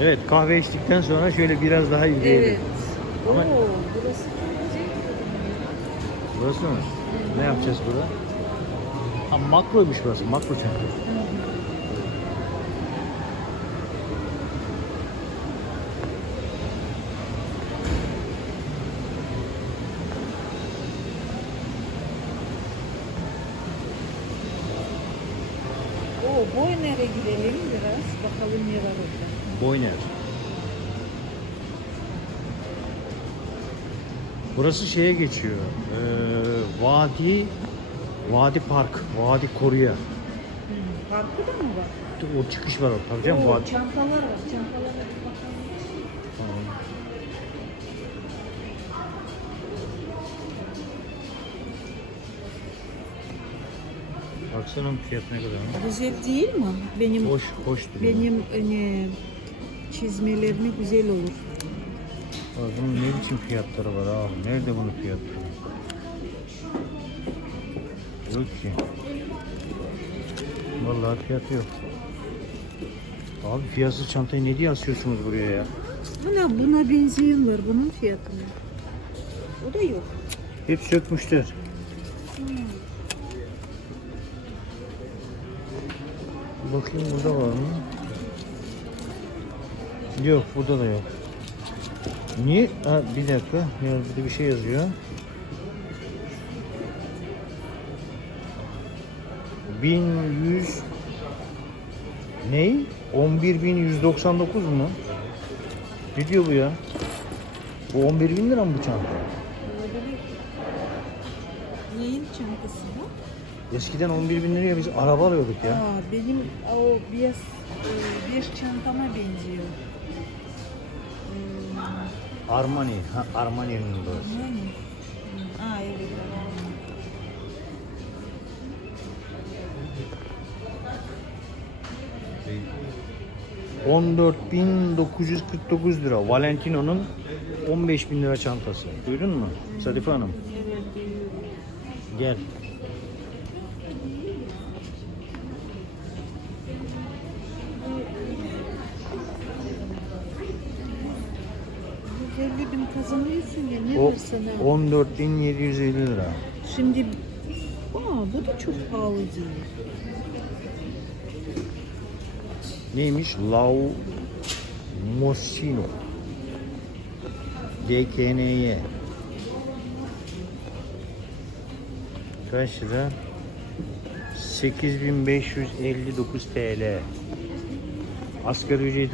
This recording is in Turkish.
Evet kahve içtikten sonra şöyle biraz daha izleyelim. Evet. Ama- Oo, burası güzel. Burası mı? Ne yapacağız burada? Ha makroymuş burası. Makro çünkü. Oo, Boyner'e gidelim biraz. Bakalım ne var orada. Boyner. Burası şeye geçiyor. Ee, Vadi Vadi Park, Vadi Koruya. Hmm. Parkı da mı var? O çıkış var. Tabii canım Oo, Vadi. çantalar var. Bakalım. Tamam. Baksana fiyat ne kadar. Güzel değil mi? Benim Hoş, hoş duruyor. benim hani çizmelerime güzel olur. Bak bunun ne biçim fiyatları var abi? Nerede bunun fiyatları? Yok ki. Vallahi fiyatı yok. Abi fiyatsız çantayı ne diye asıyorsunuz buraya ya? Hala buna benzeyen var bunun fiyatını. O da yok. Hep sökmüşler. Bakayım burada var mı? Yok burada da yok. Niye? Ha, bir dakika. Ya, burada bir şey yazıyor. Bin yüz ney? 11.199 mu? Ne diyor bu ya? Bu 11 bin lira mı bu çanta? Olabilir. Neyin çantası bu? Eskiden 11 bin liraya biz araba alıyorduk ya. Aa, benim o biraz e, bir çantama benziyor. Hmm, Armani. Ha, Armani'nin burası. Hmm, Aa evet. Armani. Şey, 14.949 lira. Valentino'nun 15 bin lira çantası. Duydun mu? Sadife Hanım. Gel. Yüz bin kazanıyorsun ya ne O var sana? 14.750 lira. Şimdi aa, bu da çok pahalı değil. Neymiş? Lau Mosino. DKNY. Kaç lira? 8559 TL. Asgari ücret